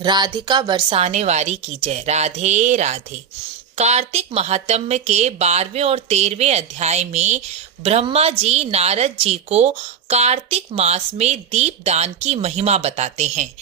राधिका बरसाने वारी की जय। राधे राधे। कार्तिक महात्म्य के 12वें और 13वें अध्याय में ब्रह्मा जी नारद जी को कार्तिक मास में दीपदान की महिमा बताते हैं।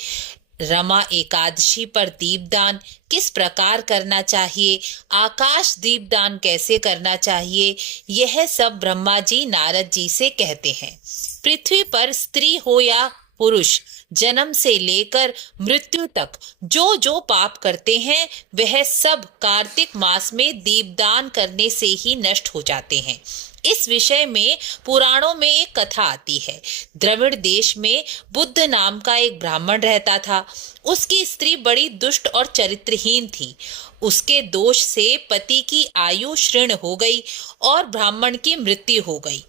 रमा एकादशी पर दीपदान किस प्रकार करना चाहिए, आकाश दीपदान कैसे करना चाहिए, यह सब ब्रह्मा जी नारद जी से कहते हैं। पृथ्वी पर स्त्री हो या पुरुष, जन्म से लेकर मृत्यु तक जो जो पाप करते हैं वह सब कार्तिक मास में दीपदान करने से ही नष्ट हो जाते हैं। इस विषय में पुराणों में एक कथा आती है। द्रविड़ देश में बुद्ध नाम का एक ब्राह्मण रहता था। उसकी स्त्री बड़ी दुष्ट और चरित्रहीन थी। उसके दोष से पति की आयु क्षीण हो गई और ब्राह्मण की मृत्यु हो गई।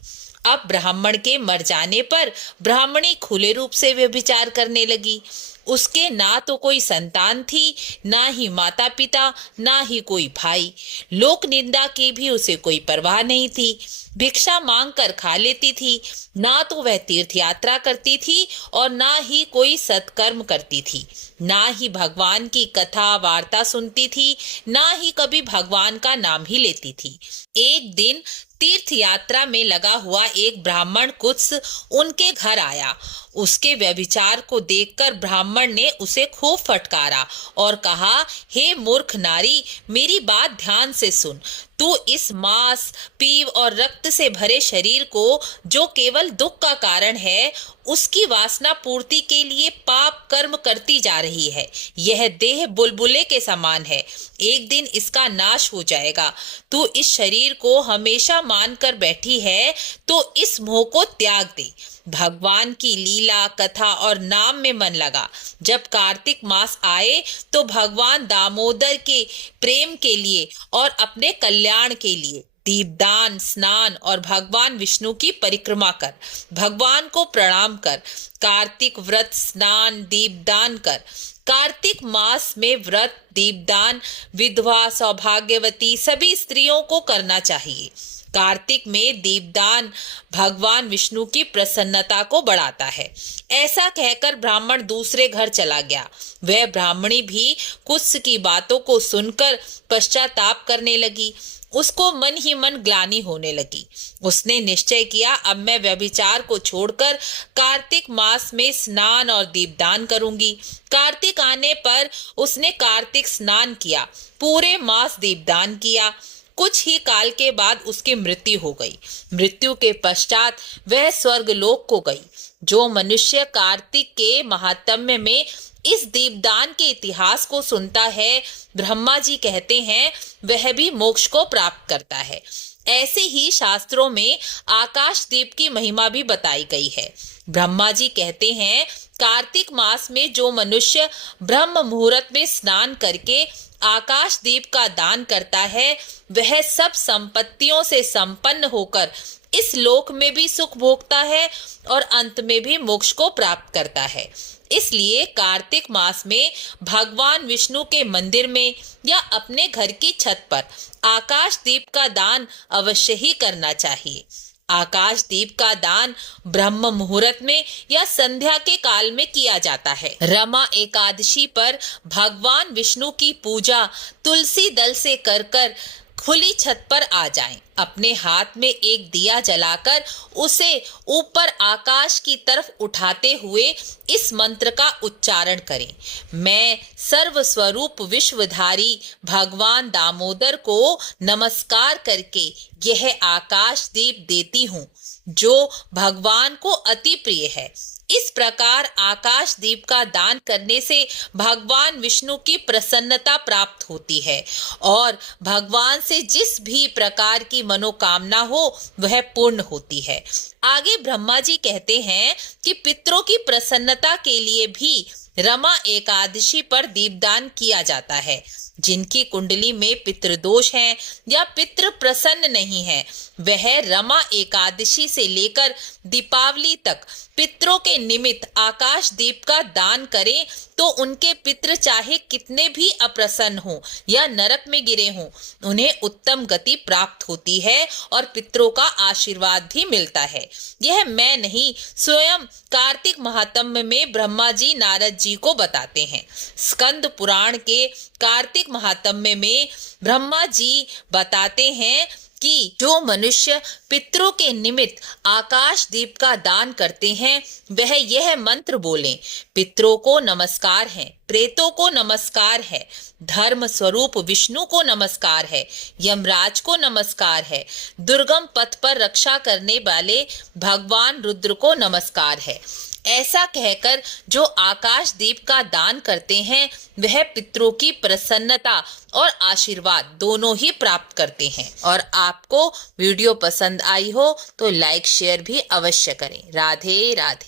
अब ब्राह्मण के मर जाने पर ब्राह्मणी खुले रूप से व्यभिचार करने लगी। उसके ना तो कोई संतान थी, ना ही माता पिता, ना ही कोई भाई। लोक निंदा की भी उसे कोई परवाह नहीं थी। भिक्षा मांग कर खा लेती थी। ना तो वह तीर्थ यात्रा करती थी और ना ही कोई सत्कर्म करती थी। ना ही भगवान की कथा वार्ता सुनती थी, ना ही कभी भगवान का नाम ही लेती थी। एक दिन तीर्थ यात्रा में लगा हुआ एक ब्राह्मण कुत्स उनके घर आया। उसके व्यभिचार को देखकर ब्राह्मण ने उसे खूब फटकारा और कहा, हे मूर्ख नारी, मेरी बात ध्यान से सुन। तू इस मांस, पीव और रक्त से भरे शरीर को, जो केवल दुख का कारण है, उसकी वासना पूर्ति के लिए पाप कर्म करती जा रही है। यह देह बुलबुले के समान है, एक दिन इसका नाश हो जाएगा। तू इस शरीर को हमेशा मानकर बैठी है, तो इस मोह को त्याग दे। भगवान की लीला, कथा और नाम में मन लगा। जब कार्तिक मास आए तो भगवान दामोदर के प्रेम के लिए और अपने कल्याण के लिए दीपदान, स्नान और भगवान विष्णु की परिक्रमा कर, भगवान को प्रणाम कर, कार्तिक व्रत, स्नान, दीपदान कर। कार्तिक मास में व्रत, दीपदान विधवा, सौभाग्यवती सभी स्त्रियों को करना चाहिए। कार्तिक में दीपदान भगवान विष्णु की प्रसन्नता को बढ़ाता है। ऐसा कहकर ब्राह्मण दूसरे घर चला गया। वह ब्राह्मणी भी कुत्स की बातों को सुनकर पश्चाताप करने लगी। उसको मन ही मन ग्लानि होने लगी। उसने निश्चय किया, अब मैं व्यभिचार को छोड़कर कार्तिक मास में स्नान और दीपदान करूंगी। कार्तिक आने पर उसने कार्तिक स्नान किया, पूरे मास दीपदान किया। कुछ ही काल के बाद उसकी मृत्यु हो गई। मृत्यु के पश्चात वह स्वर्गलोक को गई। जो मनुष्य कार्तिक के महात्म्य में इस दीपदान के इतिहास को सुनता है, ब्रह्मा जी कहते हैं, वह भी मोक्ष को प्राप्त करता है। ऐसे ही शास्त्रों में आकाश दीप की महिमा भी बताई गई है। ब्रह्मा जी कहते हैं, कार्तिक मास में जो मनुष्य ब्रह्म मुहूर्त में स्नान करके आकाश दीप का दान करता है, वह सब संपत्तियों से संपन्न होकर इस लोक में भी सुख भोगता है और अंत में भी मोक्ष को प्राप्त करता है। इसलिए कार्तिक मास में भगवान विष्णु के मंदिर में या अपने घर की छत पर आकाश दीप का दान अवश्य ही करना चाहिए। आकाश दीप का दान ब्रह्म मुहूर्त में या संध्या के काल में किया जाता है। रमा एकादशी पर भगवान विष्णु की पूजा तुलसी दल से कर खुली छत पर आ जाएं। अपने हाथ में एक दिया जलाकर उसे ऊपर आकाश की तरफ उठाते हुए इस मंत्र का उच्चारण करें। मैं सर्वस्वरूप विश्वधारी भगवान दामोदर को नमस्कार करके यह आकाश दीप देती हूँ, जो भगवान को अति प्रिय है। इस प्रकार आकाश दीप का दान करने से भगवान विष्णु की प्रसन्नता प्राप्त होती है और भगवान से जिस भी प्रकार की मनोकामना हो वह पूर्ण होती है। आगे ब्रह्मा जी कहते हैं कि पितरों की प्रसन्नता के लिए भी रमा एकादशी पर दीपदान किया जाता है। जिनकी कुंडली में पितृदोष है या पितृ प्रसन्न नहीं है, वह रमा एकादशी से लेकर दीपावली तक पितरों के निमित्त आकाश दीप का दान करें तो उनके पितृ चाहे कितने भी अप्रसन्न हों या नरक में गिरे हों, उन्हें उत्तम गति प्राप्त होती है और पितरों का आशीर्वाद भी मिलता है। यह मैं नहीं, स्वयं कार्तिक महात्म्य में ब्रह्मा जी नारद जी को बताते हैं। स्कंद पुराण के कार्तिक महात्म्य में ब्रह्मा जी बताते हैं कि जो मनुष्य पितरों के निमित्त आकाश दीप का दान करते हैं वह यह मंत्र बोलें, पितरों को नमस्कार है, प्रेतों को नमस्कार है, धर्म स्वरूप विष्णु को नमस्कार है, यमराज को नमस्कार है, दुर्गम पथ पर रक्षा करने वाले भगवान रुद्र को नमस्कार है। ऐसा कहकर जो आकाश दीप का दान करते हैं वह पितरों की प्रसन्नता और आशीर्वाद दोनों ही प्राप्त करते हैं। और आपको वीडियो पसंद आई हो तो लाइक शेयर भी अवश्य करें। राधे राधे।